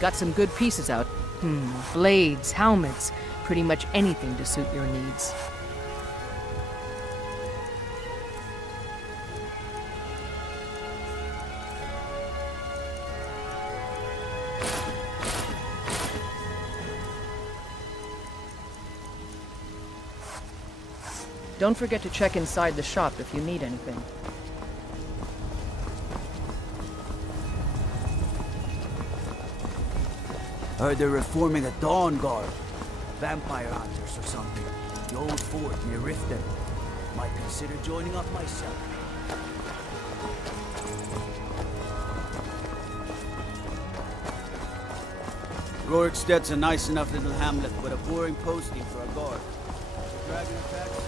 Got some good pieces out. Blades, helmets, pretty much anything to suit your needs. Don't forget to check inside the shop if you need anything. Heard they're reforming a Dawn Guard. Vampire hunters or something. The old fort near Riften. Might consider joining up myself. Roriksted's a nice enough little hamlet, but a boring posting for a guard. The dragon attacks.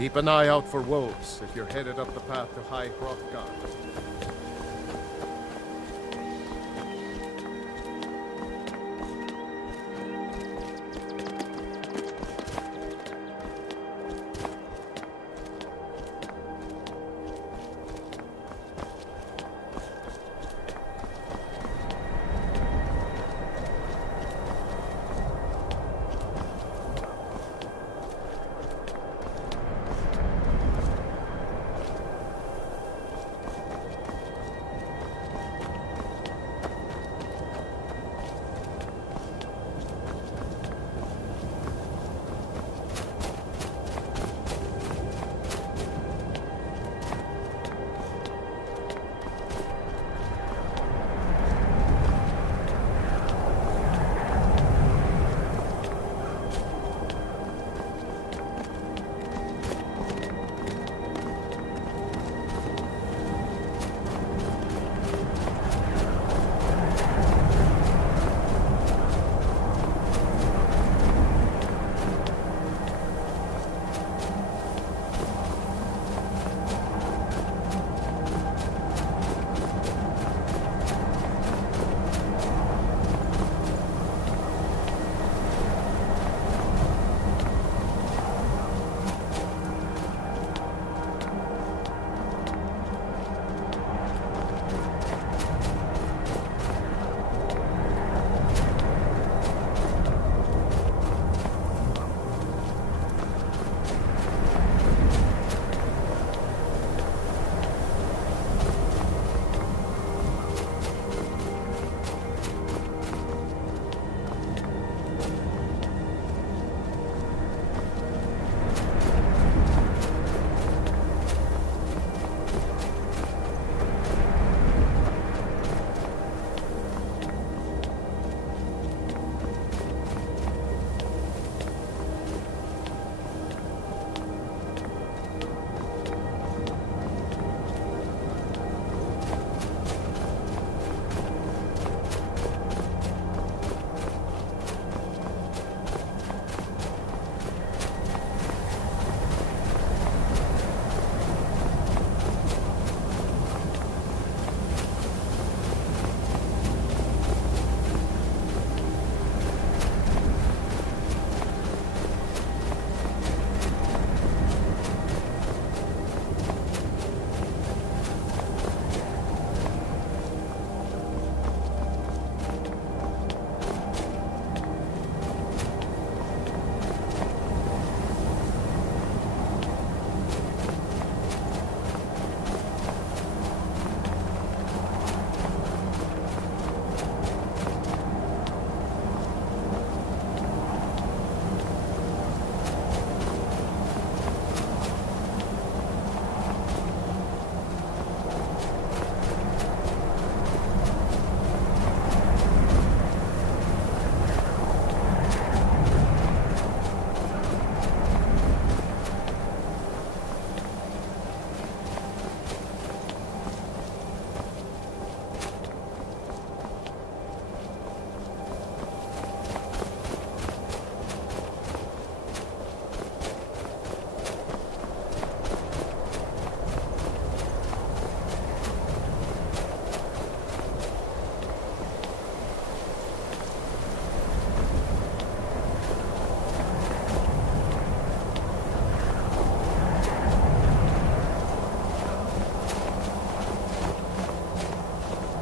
Keep an eye out for wolves if you're headed up the path to High Hrothgar.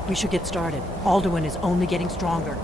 We should get started. Alduin is only getting stronger.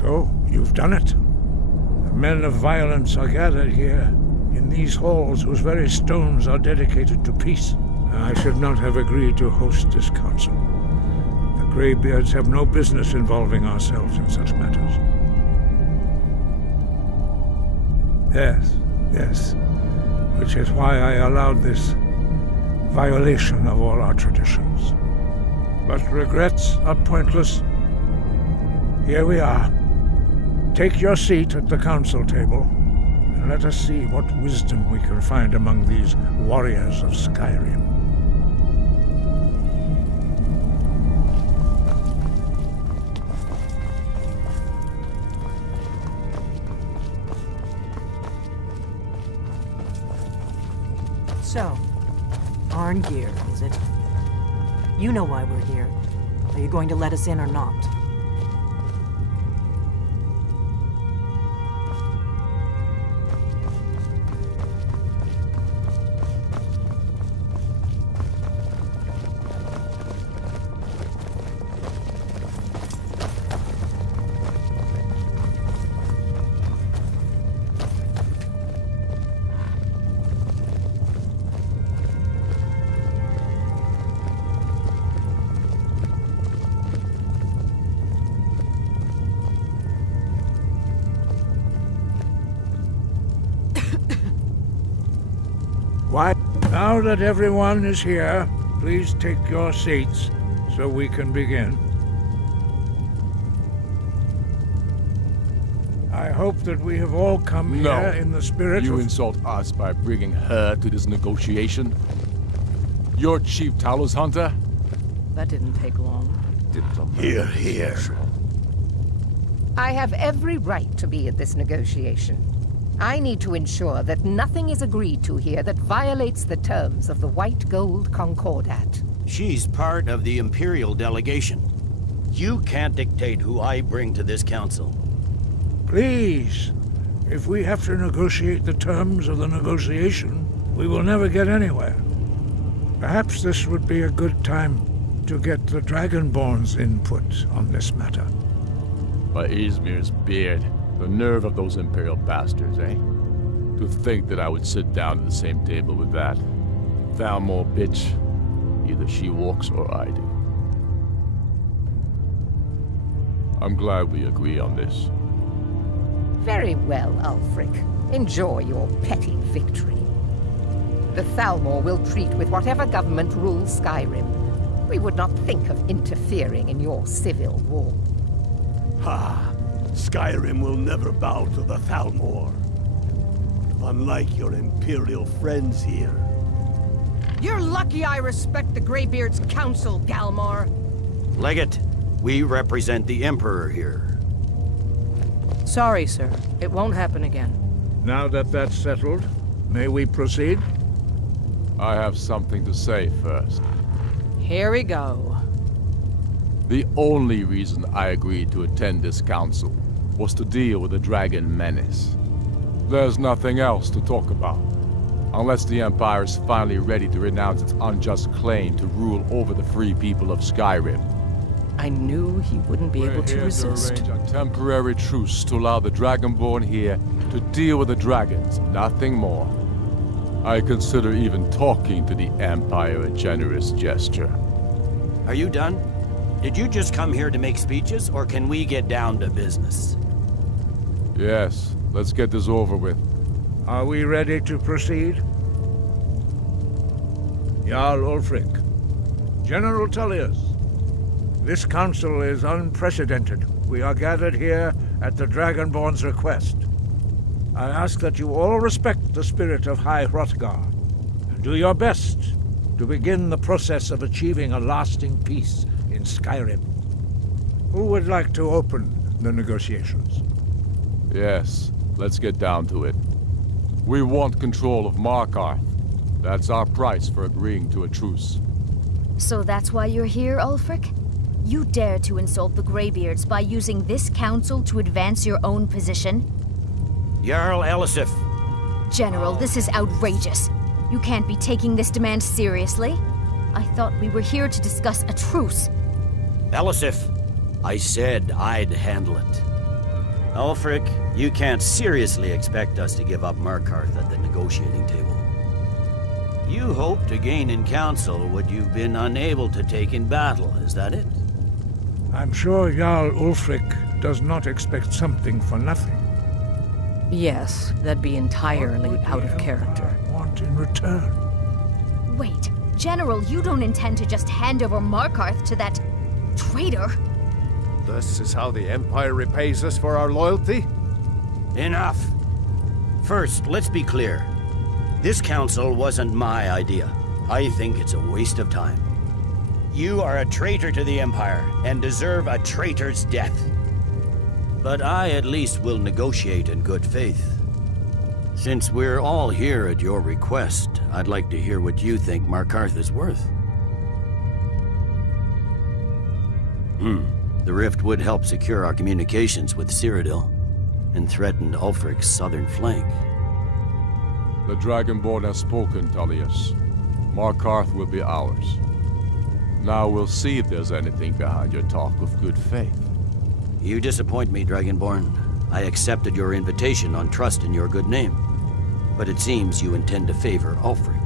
So, you've done it. The men of violence are gathered here, in these halls whose very stones are dedicated to peace. I should not have agreed to host this council. The Greybeards have no business involving ourselves in such matters. Yes, which is why I allowed this violation of all our traditions. But regrets are pointless. Here we are. Take your seat at the council table, and let us see what wisdom we can find among these warriors of Skyrim. So, Arngeir, is it? You know why we're here. Are you going to let us in or not? Why? Now that everyone is here, please take your seats so we can begin. I hope that we have all come here in the spirit You of... insult us by bringing her to this negotiation? You're Chief Talos Hunter? That didn't take long. Here. I have every right to be at this negotiation. I need to ensure that nothing is agreed to here that violates the terms of the White Gold Concordat. She's part of the Imperial delegation. You can't dictate who I bring to this council. Please, if we have to negotiate the terms of the negotiation, we will never get anywhere. Perhaps this would be a good time to get the Dragonborn's input on this matter. By Izmir's beard. The nerve of those Imperial bastards, eh? To think that I would sit down at the same table with that. Thalmor bitch. Either she walks or I do. I'm glad we agree on this. Very well, Ulfric. Enjoy your petty victory. The Thalmor will treat with whatever government rules Skyrim. We would not think of interfering in your civil war. Ha! Skyrim will never bow to the Thalmor. Unlike your Imperial friends here. You're lucky I respect the Greybeard's counsel, Galmar. Legate, we represent the Emperor here. Sorry, sir. It won't happen again. Now that that's settled, may we proceed? I have something to say first. Here we go. The only reason I agreed to attend this council was to deal with the dragon menace. There's nothing else to talk about, unless the Empire is finally ready to renounce its unjust claim to rule over the free people of Skyrim. I knew he wouldn't be able to resist. We're here to arrange a temporary truce to allow the Dragonborn here to deal with the dragons, nothing more. I consider even talking to the Empire a generous gesture. Are you done? Did you just come here to make speeches, or can we get down to business? Yes, let's get this over with. Are we ready to proceed? Jarl Ulfric, General Tullius, this council is unprecedented. We are gathered here at the Dragonborn's request. I ask that you all respect the spirit of High Hrothgar, and do your best to begin the process of achieving a lasting peace in Skyrim. Who would like to open the negotiations? Yes, let's get down to it. We want control of Markarth. That's our price for agreeing to a truce. So that's why you're here, Ulfric? You dare to insult the Greybeards by using this council to advance your own position? Jarl Elisif. General, this is outrageous. You can't be taking this demand seriously. I thought we were here to discuss a truce. Elisif, I said I'd handle it. Ulfric, you can't seriously expect us to give up Markarth at the negotiating table. You hope to gain in council what you've been unable to take in battle, is that it? I'm sure Jarl Ulfric does not expect something for nothing. Yes, that'd be entirely out of character. What in return? Wait, General, you don't intend to just hand over Markarth to that traitor? This is how the Empire repays us for our loyalty? Enough! First, let's be clear. This council wasn't my idea. I think it's a waste of time. You are a traitor to the Empire, and deserve a traitor's death. But I at least will negotiate in good faith. Since we're all here at your request, I'd like to hear what you think Markarth is worth. The rift would help secure our communications with Cyrodiil, and threatened Ulfric's southern flank. The Dragonborn has spoken, Tullius. Markarth will be ours. Now we'll see if there's anything behind your talk of good faith. You disappoint me, Dragonborn. I accepted your invitation on trust in your good name. But it seems you intend to favor Ulfric.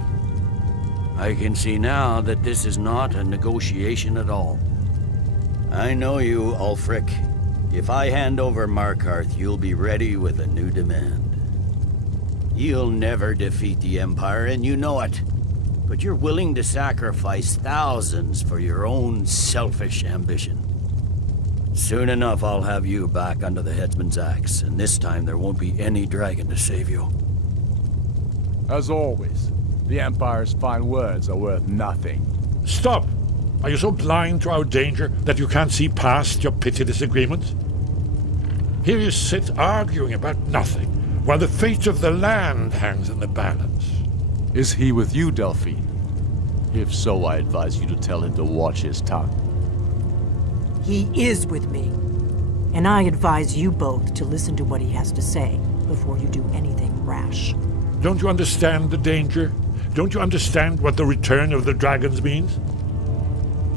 I can see now that this is not a negotiation at all. I know you, Ulfric. If I hand over Markarth, you'll be ready with a new demand. You'll never defeat the Empire, and you know it. But you're willing to sacrifice thousands for your own selfish ambition. Soon enough, I'll have you back under the headsman's axe, and this time there won't be any dragon to save you. As always, the Empire's fine words are worth nothing. Stop! Are you so blind to our danger that you can't see past your petty disagreements? Here you sit arguing about nothing, while the fate of the land hangs in the balance. Is he with you, Delphine? If so, I advise you to tell him to watch his tongue. He is with me. And I advise you both to listen to what he has to say before you do anything rash. Don't you understand the danger? Don't you understand what the return of the dragons means?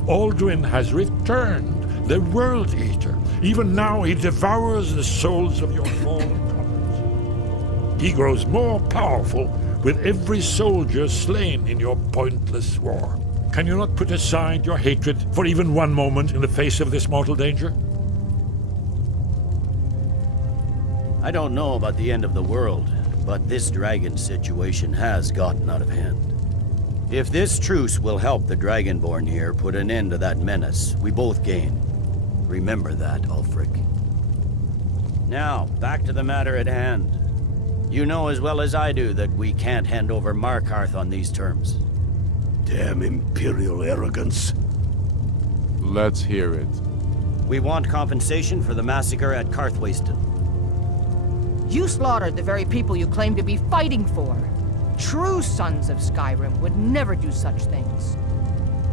Alduin has returned, the World Eater. Even now he devours the souls of your fallen comrades. He grows more powerful with every soldier slain in your pointless war. Can you not put aside your hatred for even one moment in the face of this mortal danger? I don't know about the end of the world, but this dragon situation has gotten out of hand. If this truce will help the Dragonborn here put an end to that menace, we both gain. Remember that, Ulfric. Now, back to the matter at hand. You know as well as I do that we can't hand over Markarth on these terms. Damn Imperial arrogance. Let's hear it. We want compensation for the massacre at Karthwasten. You slaughtered the very people you claim to be fighting for. True sons of Skyrim would never do such things.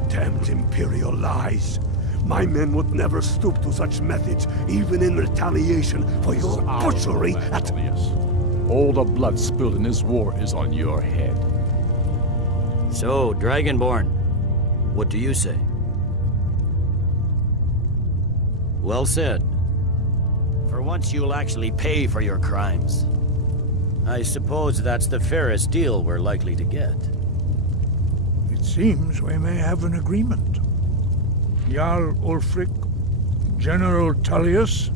Damned Imperial lies. My men would never stoop to such methods, even in retaliation for your butchery at... All the blood spilled in this war is on your head. So, Dragonborn, what do you say? Well said. For once you'll actually pay for your crimes. I suppose that's the fairest deal we're likely to get. It seems we may have an agreement. Jarl Ulfric, General Tullius,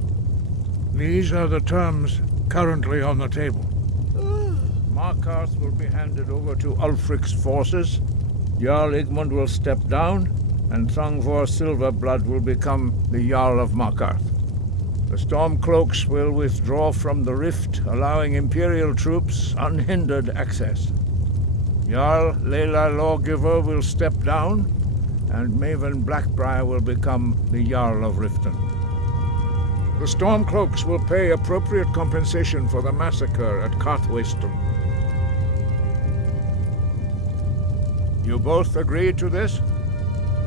these are the terms currently on the table. Markarth will be handed over to Ulfric's forces, Jarl Igmund will step down, and Thongvor Silverblood will become the Jarl of Markarth. The Stormcloaks will withdraw from the rift, allowing Imperial troops unhindered access. Jarl Leila Lawgiver will step down, and Maven Blackbriar will become the Jarl of Riften. The Stormcloaks will pay appropriate compensation for the massacre at Karthwasten. You both agree to this?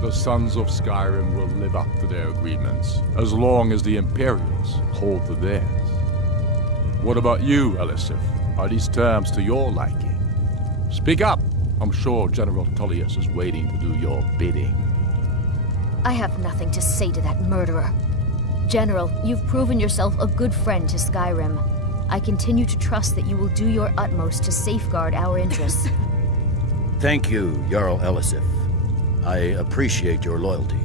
The Sons of Skyrim will live up to their agreements, as long as the Imperials hold to theirs. What about you, Elisif? Are these terms to your liking? Speak up! I'm sure General Tullius is waiting to do your bidding. I have nothing to say to that murderer. General, you've proven yourself a good friend to Skyrim. I continue to trust that you will do your utmost to safeguard our interests. Thank you, Jarl Elisif. I appreciate your loyalty.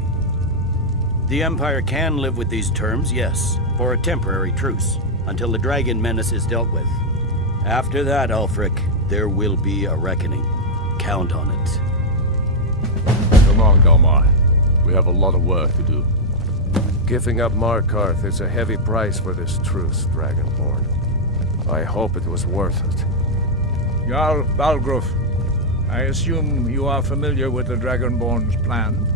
The Empire can live with these terms, yes, for a temporary truce, until the dragon menace is dealt with. After that, Ulfric, there will be a reckoning. Count on it. on, Galmar. We have a lot of work to do. Giving up Markarth is a heavy price for this truce, Dragonborn. I hope it was worth it. Jarl Balgruf, I assume you are familiar with the Dragonborn's plan?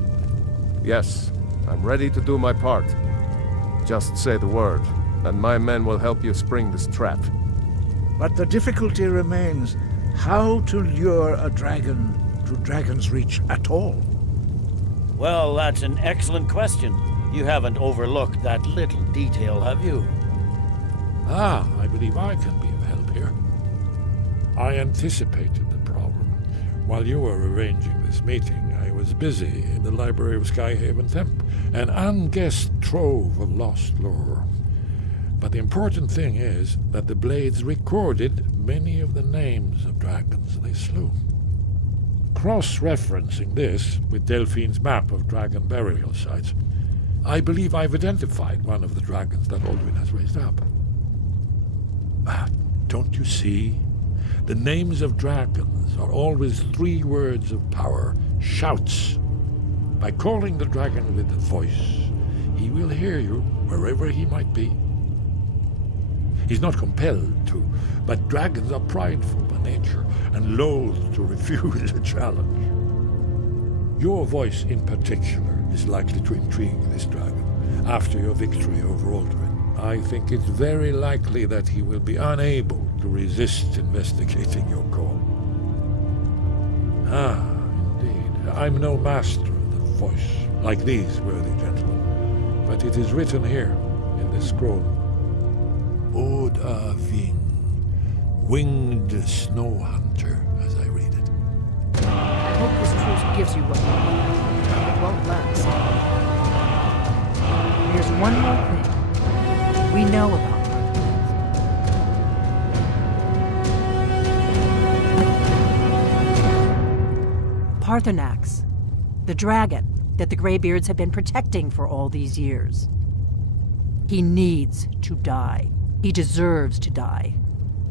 Yes, I'm ready to do my part. Just say the word, and my men will help you spring this trap. But the difficulty remains how to lure a dragon to Dragon's Reach at all. Well, that's an excellent question. You haven't overlooked that little detail, have you? I believe I can be of help here. I anticipated the problem. While you were arranging this meeting, I was busy in the library of Skyhaven Temp, an unguessed trove of lost lore. But the important thing is that the Blades recorded many of the names of dragons they slew. Cross-referencing this with Delphine's map of dragon burial sites, I believe I've identified one of the dragons that Alduin has raised up. Don't you see? The names of dragons are always 3 words of power, shouts. By calling the dragon with a voice, he will hear you wherever he might be. He's not compelled to, but dragons are prideful by nature and loath to refuse a challenge. Your voice in particular is likely to intrigue this dragon after your victory over Alduin. I think it's very likely that he will be unable to resist investigating your call. Indeed. I'm no master of the voice, like these worthy gentlemen, but it is written here in this scroll. Oda Ving, winged snow hunter, as I read it. I hope this truce gives you what you want. It won't last. There's one more thing we know about Paarthurnax, the dragon that the Greybeards have been protecting for all these years. He needs to die. He deserves to die.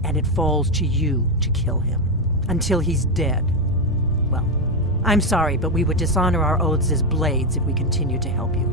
And it falls to you to kill him. Until he's dead. Well, I'm sorry, but we would dishonor our oaths as Blades if we continue to help you.